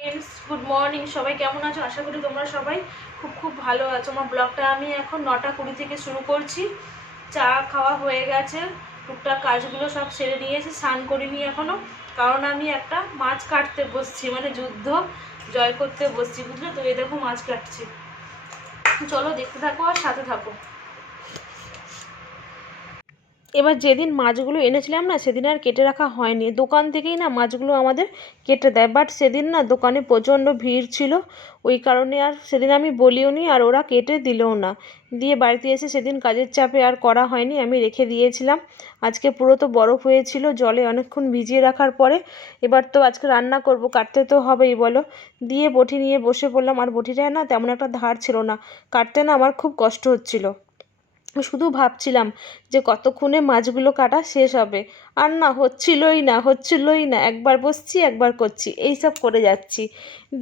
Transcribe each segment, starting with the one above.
Friends good morning সবাই কেমন আছো? আশা করি তোমরা সবাই খুব খুব ভালো আছো। আমার ব্লগটা আমি এখন নটা কুড়ি থেকে শুরু করছি। চা খাওয়া হয়ে গেছে। টুকটাক কাজগুলো সব সেরে নিয়েছি, স্নান করিনি এখনও কারণ আমি একটা মাছ কাটতে বসছি মানে যুদ্ধ জয় করতে বসছি, বুঝলে? তো এই দেখো মাছ কাটছি। চলো দেখতে থাকো আর সাথে থাকো। এবার যেদিন মাছগুলো এনেছিলাম না, সেদিন আর কেটে রাখা হয়নি। দোকান থেকেই না মাছগুলো আমাদের কেটে দেয়। বাট সেদিন না দোকানে প্রচণ্ড ভিড় ছিল। ওই কারণে আর সেদিন আমি বলিও নি আর ওরা কেটে দিলেও না। দিয়ে বাড়িতে এসে সেদিন কাজের চাপে আর করা হয়নি, আমি রেখে দিয়েছিলাম। আজকে পুরো তো বরফ হয়েছিল, জলে অনেকক্ষণ ভিজিয়ে রাখার পরে। এবার তো আজকে রান্না করব, কাটতে তো হবেই বলো। দিয়ে বটি নিয়ে বসে পড়লাম। আর বটিটা না তেমন একটা ধার ছিল না। কাটতে না আমার খুব কষ্ট হচ্ছিল। শুধু ভাবছিলাম যে কতক্ষণে মাছগুলো কাটা শেষ হবে। আর না, হচ্ছিলই না হচ্ছিলই না। একবার বসছি, একবার করছি, এই সব করে যাচ্ছি।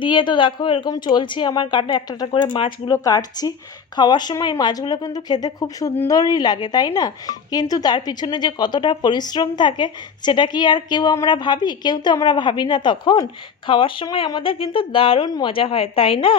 দিয়ে তো দেখো, এরকম চলছে আমার কাটা, একটা একটা করে মাছগুলো কাটছি। খাওয়ার সময় মাছগুলো কিন্তু খেতে খুব সুন্দরই লাগে, তাই না? কিন্তু তার পিছনে যে কতটা পরিশ্রম থাকে, সেটা কি আর কেউ আমরা ভাবি? কেউ তো আমরা ভাবি না তখন। খাওয়ার সময় আমাদের কিন্তু দারুণ মজা হয়, তাই না?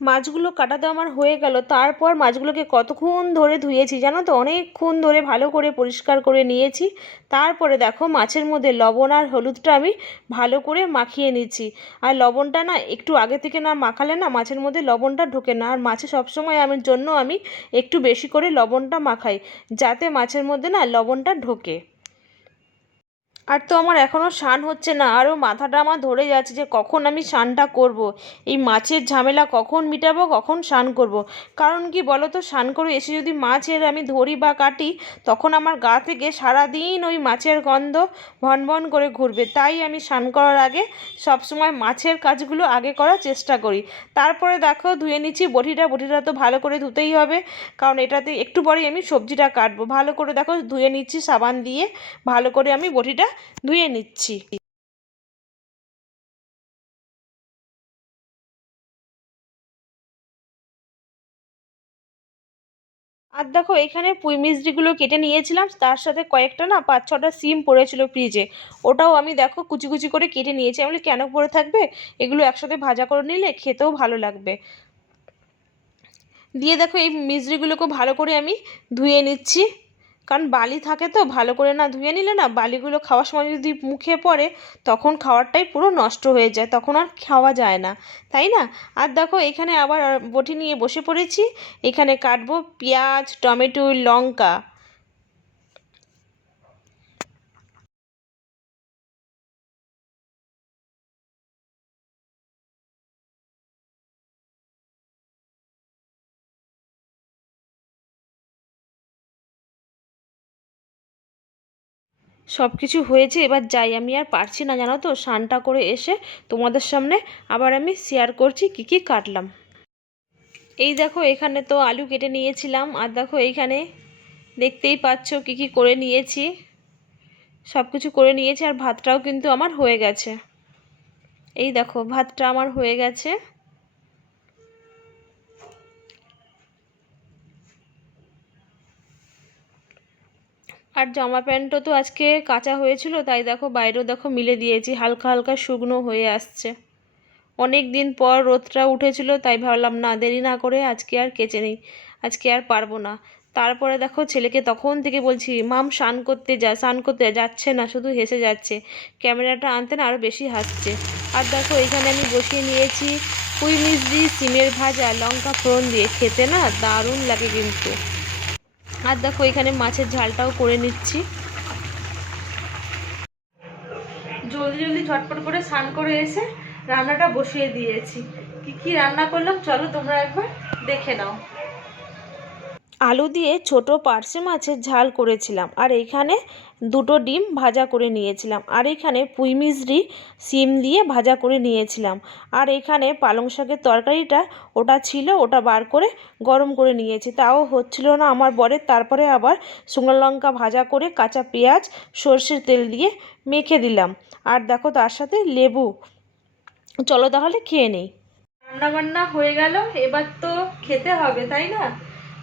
মাছগুলো কাটা কাটাতে আমার হয়ে গেল, তারপর মাছগুলোকে কতক্ষণ ধরে ধুয়েছি জানো তো? অনেকক্ষণ ধরে ভালো করে পরিষ্কার করে নিয়েছি। তারপরে দেখো মাছের মধ্যে লবণ আর হলুদটা আমি ভালো করে মাখিয়ে নিচ্ছি। আর লবণটা না একটু আগে থেকে না মাখালে না মাছের মধ্যে লবণটা ঢোকে না। আর মাছে সবসময় আমার জন্য আমি একটু বেশি করে লবণটা মাখাই, যাতে মাছের মধ্যে না লবণটা ঢোকে। আর তো আমার এখনও স্নান হচ্ছে না আরও মাথাটা আমার ধরে যাচ্ছে যে কখন আমি স্নানটা করব। এই মাছের ঝামেলা কখন মিটাবো, কখন স্নান করব। কারণ কি বলো তো স্নান করে এসে যদি মাছের আমি ধরি বা কাটি, তখন আমার গা থেকে সারাদিন ওই মাছের গন্ধ ভন ভন করে ঘুরবে তাই আমি স্নান করার আগে সবসময় মাছের কাজগুলো আগে করার চেষ্টা করি তারপরে দেখো, ধুয়ে নিচ্ছি, বটিটা বটিটা তো ভালো করে ধুতেই হবে কারণ এটাতে একটু পরেই আমি সবজিটা কাটবো ভালো করে দেখো, ধুয়ে নিচ্ছি, সাবান দিয়ে ভালো করে আমি বটিটা ধুয়ে নিচ্ছি। আর দেখো, এখানে পুঁই মিষ্টিগুলো কেটে নিয়েছিলাম, তার সাথে কয়েকটা না পাঁচ ছটা সিম পড়েছিল ফ্রিজে। ওটাও আমি দেখো কুচি কুচি করে কেটে নিয়েছি। আমি কেন পড়ে থাকবে? এগুলো একসাথে ভাজা করে নিলে খেতেও ভালো লাগবে। দিয়ে দেখো, এই মিষ্টিগুলোকে ভালো করে আমি ধুয়ে নিচ্ছি। কারণ বালি থাকে তো, ভালো করে না ধুয়ে নিলে না বালিগুলো খাওয়ার সময় যদি মুখে পড়ে তখন খাওয়ারটাই পুরো নষ্ট হয়ে যায়, তখন আর খাওয়া যায় না, তাই না? আর দেখো এখানে আবার বটি নিয়ে বসে পড়েছি, এখানে কাটবো পেঁয়াজ, টমেটো, লঙ্কা। সব কিছু হয়েছে, এবার যাই। আমি আর পারছি না, জানো তো? স্নানটা করে এসে তোমাদের সামনে আবার আমি শেয়ার করছি কি কি কাটলাম। এই দেখো, এখানে তো আলু কেটে নিয়েছিলাম, আর দেখো এইখানে দেখতেই পাচ্ছ কি কি করে নিয়েছি। সব কিছু করে নিয়েছি, আর ভাতটাও কিন্তু আমার হয়ে গেছে। এই দেখো, ভাতটা আমার হয়ে গেছে। আর জামা প্যান্টও তো আজকে কাঁচা হয়েছিল, তাই দেখো বাইরেও দেখো মিলে দিয়েছি, হালকা হালকা শুকনো হয়ে আসছে। অনেক দিন পর রোদটা উঠেছিল, তাই ভাবলাম না, দেরি না করে আজকে আর কেচে নেই, আজকে আর পারব না। তারপরে দেখো ছেলেকে তখন থেকে বলছি, মাম, স্নান করতে যা, স্নান করতে যাচ্ছে না, শুধু হেসে যাচ্ছে। ক্যামেরাটা আনতে না আরও বেশি হাসছে। আর দেখো এখানে আমি বসিয়ে নিয়েছি পুঁই মিষ্টি, সিমের ভাজা, লঙ্কা ফোড়ন দিয়ে, খেতে না দারুণ লাগে কিন্তু। আর দেখো, এখানে মাছের ঝালটাও করে নিচ্ছি। জলদি জলদি ঝটপট করে স্নান করে এসে রান্নাটা বসিয়ে দিয়েছি। কি কি রান্না করলাম, চলো তোমরা একবার দেখে নাও। আলু দিয়ে ছোট পার্শে মাছের ঝাল করেছিলাম। আর এইখানে দুটো ডিম ভাজা করে নিয়েছিলাম। আর এখানে পুঁই মিশরি সিম দিয়ে ভাজা করে নিয়েছিলাম। আর এখানে পালং শাকের তরকারিটা ওটা ছিল, ওটা বার করে গরম করে নিয়েছি। তাও হচ্ছিল না আমার বরের। তারপরে আবার শুকনো লঙ্কা ভাজা করে কাঁচা পেঁয়াজ, সর্ষের তেল দিয়ে মেখে দিলাম। আর দেখো তার সাথে লেবু। চলো তাহলে খেয়ে নেই। রান্না বান্না হয়ে গেল। এবার তো খেতে হবে, তাই না?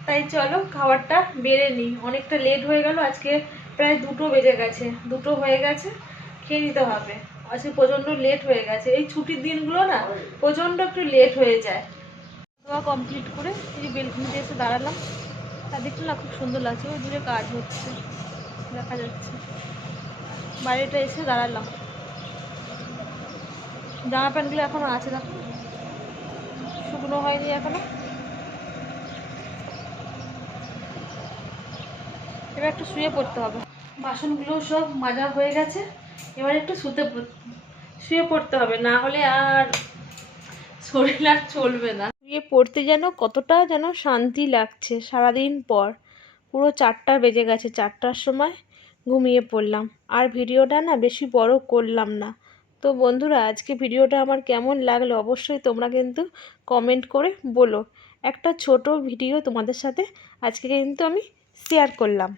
তাই চলো খাবারটা বেড়ে নিই। অনেকটা লেট হয়ে গেল, আজকে প্রায় দুটো বেজে গেছে। দুটো হয়ে গেছে, খেয়ে নিতে হবে। আজকে প্রচণ্ড লেট হয়ে গেছে। এই ছুটির দিনগুলো না প্রচণ্ড একটু লেট হয়ে যায়। খাওয়া কমপ্লিট করে এই বেলকুনিতে এসে দাঁড়ালাম। তা চারদিকটা না খুব সুন্দর লাগছে। ওই দূরে কাজ হচ্ছে, দেখা যাচ্ছে। বাইরেটা এসে দাঁড়ালাম। জামা প্যান্টগুলো এখনও আছে না? শুকনো হয়নি এখনও? এবার একটু শুয়ে পড়তে হবে। বাসনগুলো সব মাজা হয়ে গেছে, এবার একটু শুতে শুয়ে পড়তে হবে, না হলে আর শরীর আর চলবে না। শুয়ে পড়তে যেন কতটা যেন শান্তি লাগছে সারাদিন পর। পুরো চারটা বেজে গেছে, চারটার সময় ঘুমিয়ে পড়লাম। আর ভিডিওটা না বেশি বড় করলাম না। তো বন্ধুরা, আজকে ভিডিওটা আমার কেমন লাগল অবশ্যই তোমরা কিন্তু কমেন্ট করে বলো। একটা ছোট ভিডিও তোমাদের সাথে আজকে কিন্তু আমি শেয়ার করলাম।